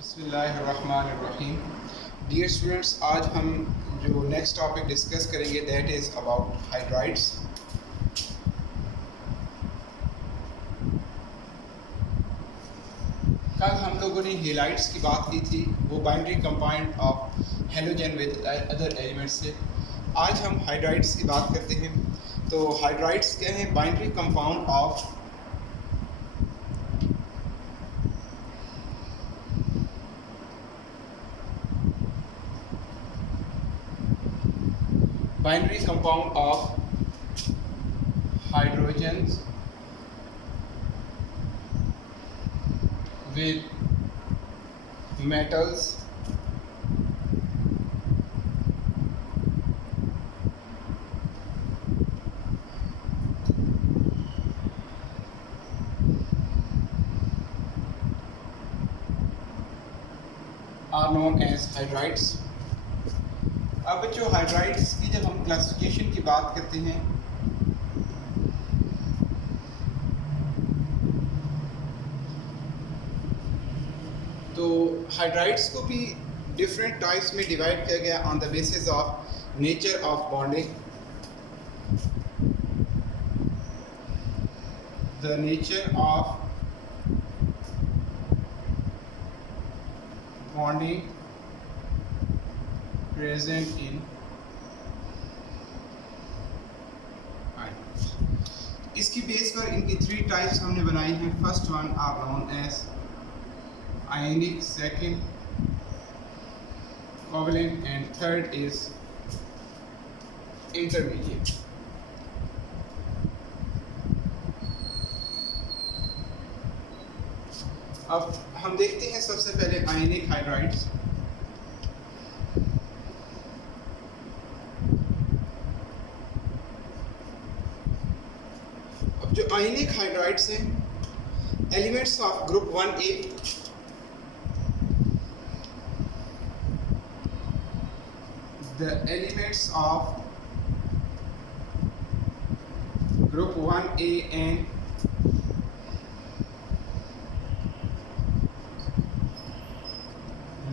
बिस्मिल्लाहिर्रहमानिर्रहीम। Dear students, आज हम जो नेक्स्ट टॉपिक डिस्कस करेंगे दैट इज़ अबाउट हाइड्राइड्स। कल हम लोगों ने हेलाइड्स की बात की थी, वो binary compound of halogen with other elements से। आज हम हाइड्राइड्स की बात करते हैं। तो हाइड्राइड्स क्या हैं? Binary compound of binary compound of hydrogens with metals are known as hydrides। अब जो हाइड्राइड्स की जब हम क्लासिफिकेशन की बात करते हैं तो हाइड्राइड्स को भी डिफरेंट टाइप्स में डिवाइड किया गया on the basis of nature of bonding. The nature of bonding present in hydrides. इसकी बेस पर इनकी 3 टाइप्स हमने बनाई हैं। First one are known as ionic, second covalent and third is intermediate. अब हम देखते हैं सबसे पहले आयनिक हाइड्राइड्स। जो आयनिक हाइड्राइड्स हैं, elements of group 1A, the elements of group 1A and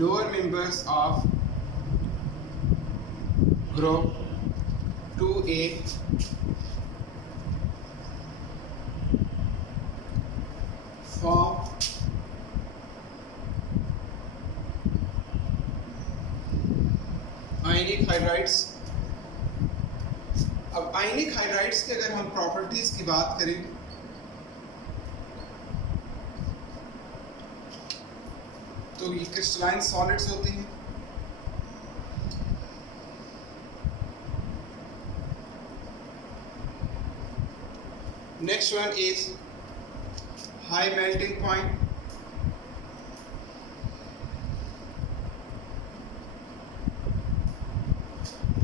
lower members of group 2A form ionic hydrides. अब आयनिक hydrides की अगर हम प्रॉपर्टीज की बात करें तो ये क्रिस्टलाइन सॉलिड्स होते हैं। Next one is high melting point,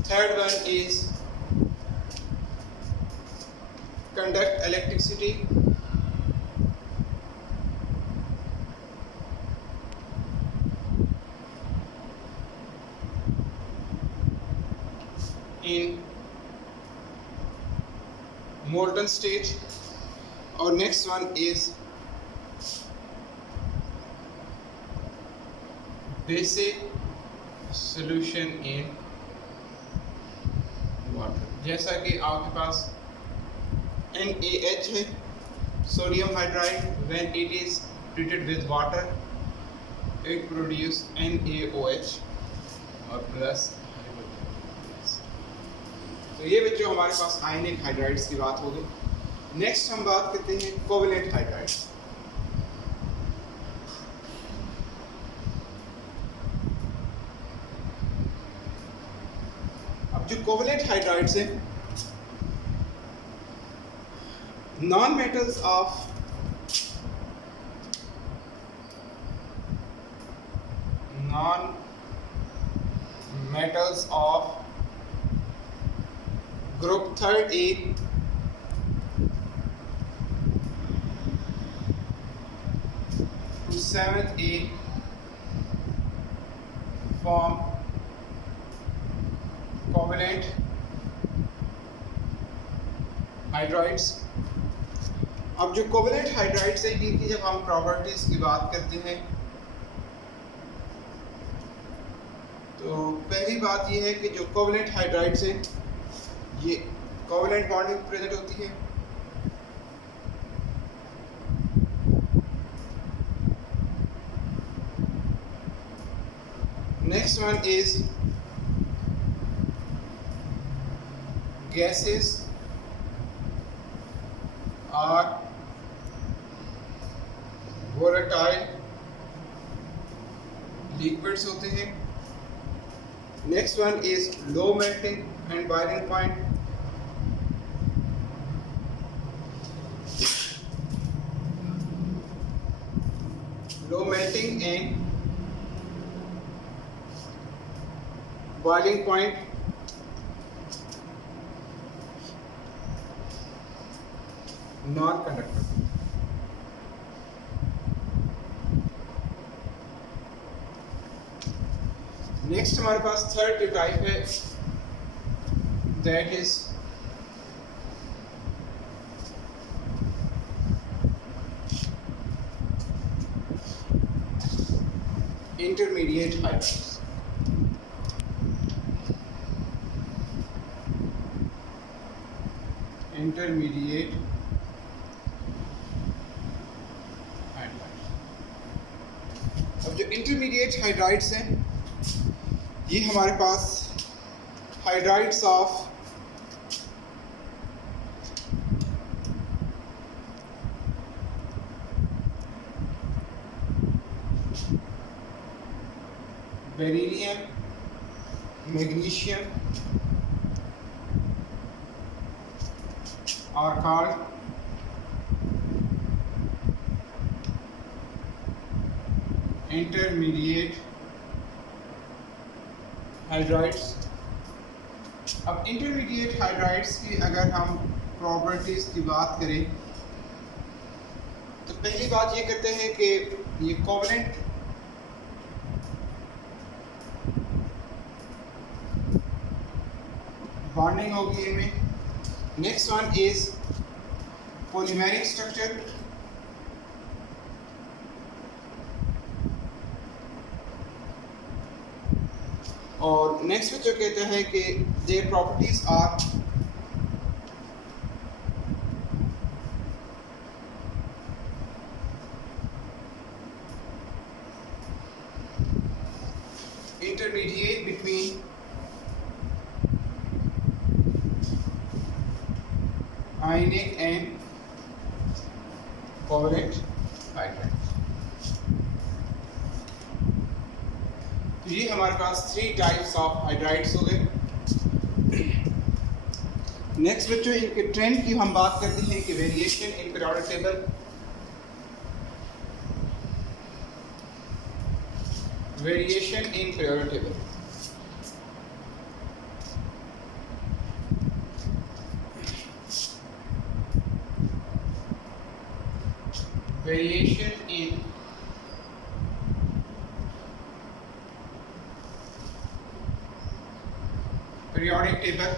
third one is conduct electricity, in molten state, और next one is basic solution in water। जैसा कि आपके पास NaH है, sodium hydride, when it is treated with water it produce NaOH और plus. तो ये बच्चों हमारे पास आयनिक हाइड्राइड्स की बात हो गई। नेक्स्ट हम बात करते हैं कोवैलेंट हाइड्राइड्स। जो कोवैलेंट हाइड्राइड्स हैं, non metals of group 3A to 7A form covalent hydrides. अब जो कोवैलेंट हाइड्राइड्स है, इनकी जब हम प्रॉपर्टीज की बात करते हैं पहली बात ये है कि जो कोवलेंट हाइड्राइड्स हैं ये कोवलेंट बॉन्डिंग प्रेजेंट होती है। Next one is gases are volatile liquids होते हैं। Next one is low melting and boiling point. Low melting and boiling point non conductor. Next हमारे पास थर्ड टाइप है, that is intermediate hydrides. Intermediate hydrides. अब जो intermediate hydrides हैं ये हमारे पास hydrides of beryllium, magnesium are called intermediate hydrides. अब इंटरमीडिएट हाइड्राइड्स की अगर हम प्रॉपर्टीज की बात करें तो पहली बात ये कहते हैं कि ये कोवलेंट बॉन्डिंग होगी इनमें। Next one is polymeric structure. और नेक्स्ट जो कहते हैं कि their properties are intermediate between ionic and covalent hydride. तो ये हमारे पास 3 टाइप्स ऑफ हाइड्राइड्स हो गए। नेक्स्ट बच्चों इनके ट्रेंड की हम बात करते हैं कि variation in periodic table. Variation in periodic table. Variation in periodic table।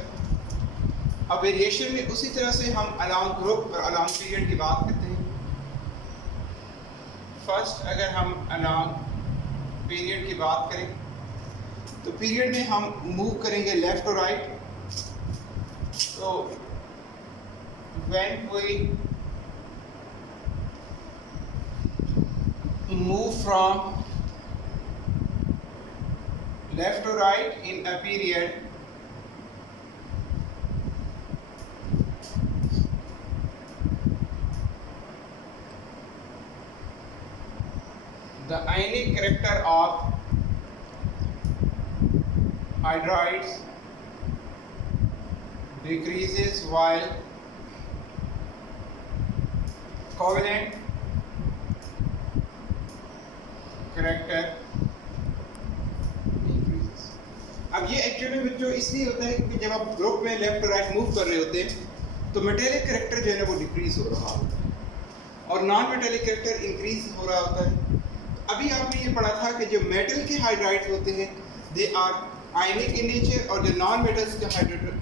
अब वेरिएशन में उसी तरह से हम अलाउंग ग्रुप और अलाउंग पीरियड की बात करते हैं। फर्स्ट अगर हम अलाउंग पीरियड की बात करें तो पीरियड में हम मूव करेंगे लेफ्ट और राइट। तो when we move from left to right in a period, the ionic character of hydrides decreases while covalent character increases। अब ये एक्चुअली में बच्चों इसलिए होता है कि जब आप ग्रुप में लेफ्ट राइट मूव कर रहे होते हैं तो मेटेलिक कैरेक्टर जो है ना वो डिक्रीज हो रहा होता है और नॉन मेटेलिक कैरेक्टर इंक्रीज हो रहा होता है। अभी आपने ये पढ़ा था कि जो मेटल के हाइड्राइड्स होते हैं they are ionic in nature और जो नॉन मेटल्स के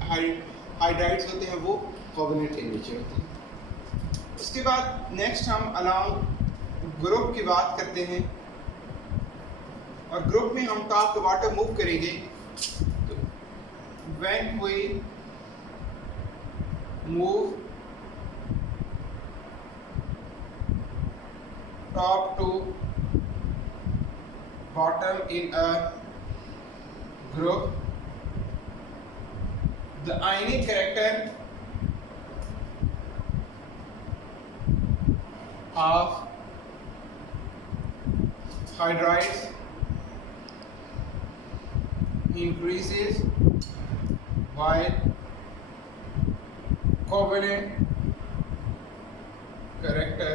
हाइड्राइड्स होते हैं वो कोवलेंट इन नेचर होते हैं। उसके बाद नेक्स्ट हम अलाउंग ग्रुप की बात करते हैं और ग्रुप में हम टॉप टू बॉटम मूव करेंगे तो when we move top to bottom in a group, the ionic character of hydrides increases while covalent character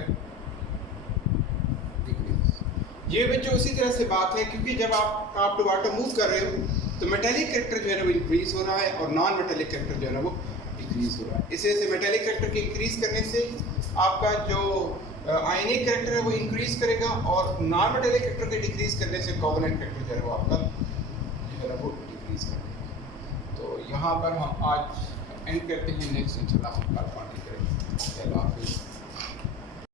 decreases. ये बच्चों उसी तरह से बात है, क्योंकि जब आप टॉप टू बॉटम मूव कर रहे हो तो मेटेलिक कैरेक्टर जो है ना वो इंक्रीज हो रहा है और नॉन मेटेलिक कैरेक्टर जो है ना वो डिक्रीज हो रहा है। इस वजह से मेटेलिक कैरेक्टर के इंक्रीज करने से आपका जो आयनिक कैरेक्टर है वो इंक्रीज करेगा और नॉन मेटेलिक कैरेक्टर के डिक्रीज करने से कोवेलेंट कैरेक्टर जो है वो आपका जो है ना वो डिक्रीज करेगा। तो यहाँ पर हम आज एंड करते हैं, नेक्स्ट इंशाल्लाह हम